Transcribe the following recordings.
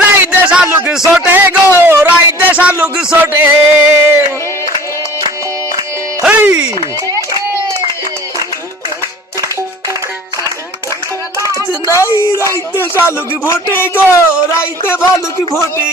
রাইতে শালুক সোটে গো, রাইতে শালুক সোটে নাই রাইতে শালুক ভোটে গো, রাইতে ভালুক ভোটে।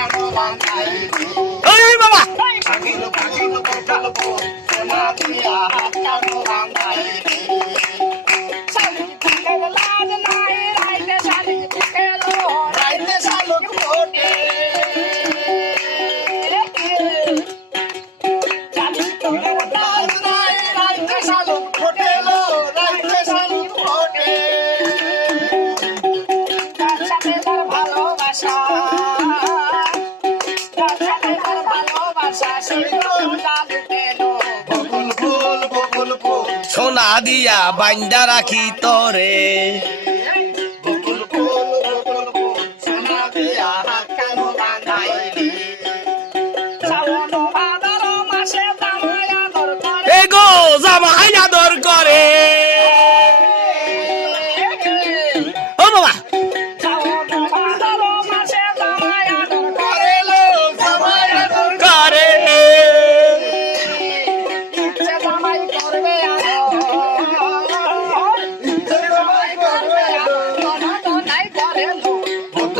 বাবা সোনা দিয়া বান্দা রাখি তরে।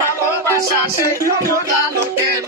ভালোবাসা সে কেন